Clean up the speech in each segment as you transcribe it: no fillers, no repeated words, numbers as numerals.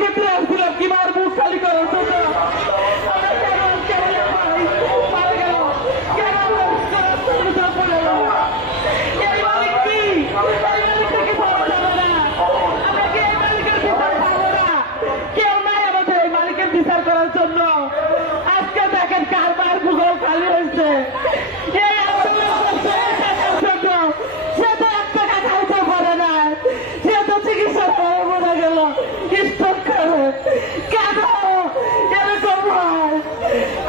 ক্ষেত্রে আসছিলাম কি মার মুখ খালি করার জন্য। আমরা কেন মারা গেল, কেন এই মালিক কি, এই মালিকটা কি পাওয়া যাবে না? আমরা কি এই মালিকের বিচার পাবো না? কেউ নাই আমাদের এই মালিকের বিচার করার জন্য। আজকে দেখেন কার মার মুখও খালি হয়েছে। এই আন্দোলন করছে জন্য, সে তো 1 টাকা খাইতে পারে না, সে তো চিকিৎসা করে মরে গেল স্ট্রোক করে। কেন এরকম হয়?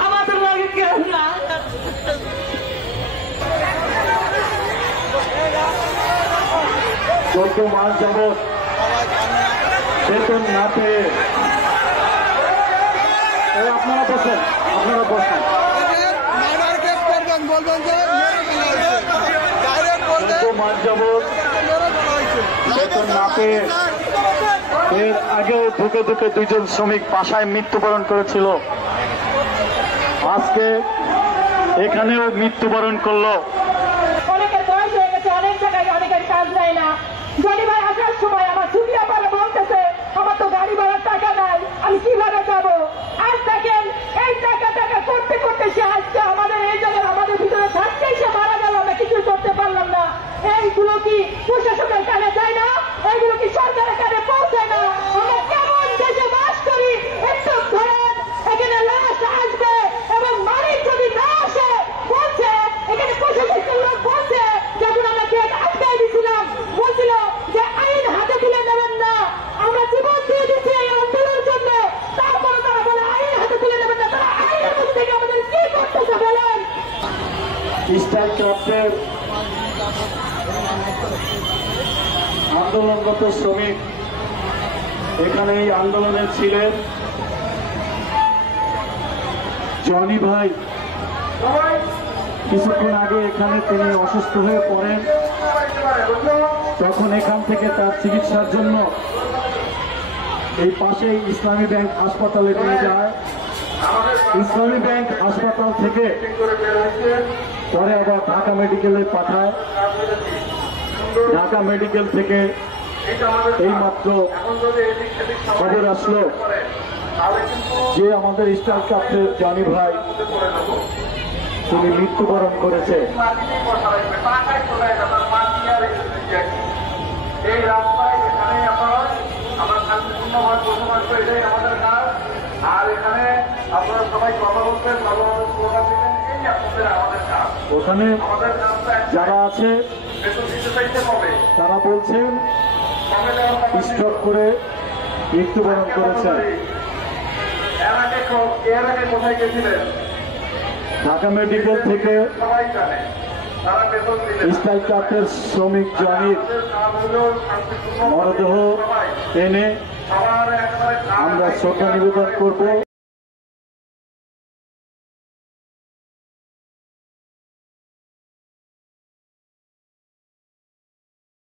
আমাদের লাগে কেউ না। 14 মাস যাবৎ বেতন না পেয়ে আপনারা বসেন, 14 মাস যাবৎ বেতন না পেয়ে এর আগেও ধুকে 2জন শ্রমিক বাসায় মৃত্যুবরণ করেছিল। আজকে এখানেও মৃত্যুবরণ করলো। অনেকের বয়স হয়ে গেছে, অনেক জায়গায় অনেকের কাজ নাই না। জনি ভাই আসার সময় আমার ছুটিয়া পারে বলতেছে আমার তো গাড়ি ভাড়ার টাকা নাই, আমি কিভাবে যাবো? আজ দেখেন এই টাকা করতে করতে সে আজকে আমাদের এই জায়গায় আমাদের ভিতরে থাকতেই সে মারা গেল, আমরা কিছুই করতে পারলাম না। এইগুলো কি প্রশাসনের কানে যায় না? এইগুলো কি সরকারের কানে পৌঁছায় না? আমরা কেমন দেশে বাস করি? একটু ধরেন এখানে লাশ আসবে এবং মালিক যদি না আসে বলছে, এখানে প্রশাসনের লোক বলছে যখন আমরা গেট আটকাই দিয়েছিলাম, বলছিল যে আইন হাতে তুলে নেবেন না। আমরা জীবন দিয়ে দিচ্ছি এই আন্দোলনের জন্য, তারপরে তারা বলে আইন হাতে তুলে নেবেন না। তারা আইনের মধ্যে থেকে আমাদের কি করতেছে বলেন? স্টাইল ক্রাফটের আন্দোলনরত শ্রমিক এখানে এই আন্দোলনে ছিলেন। জনি ভাই কিছুক্ষণ আগে এখানে তিনি অসুস্থ হয়ে পড়েন, তখন এখান থেকে তার চিকিৎসার জন্য এই পাশে ইসলামী ব্যাংক হাসপাতালে নিয়ে যায়। ইসলামী ব্যাংক হাসপাতাল থেকে পরে আবার ঢাকা মেডিকেলে পাঠায়। ঢাকা মেডিকেল থেকে এইমাত্র খবর আসলো যে আমাদের স্টার ক্রাফটের জনি ভাই তিনি মৃত্যুবরণ করেছে। এই রাস্তায় এখানে আমরা শান্তিপূর্ণভাবে বসবাস করে এটাই আমাদের কাজ। আর এখানে আপনারা সবাই কথা বলতে স্লোগান দিবেন, এই আপনাদের আমাদের কাজ। ওখানে যারা আছে তারা বলছেন স্ট্রোক করে মৃত্যুবরণ করেছেন। এর আগে কোথায় গেছিলেন? ঢাকা মেডিকেল থেকে সবাই জানে, তারা বেতন দিলেন। স্টাইল ক্রাফটের শ্রমিক জনির মরদেহ এনে সবার একেবারে আমরা শ্রদ্ধা নিবেদন করব।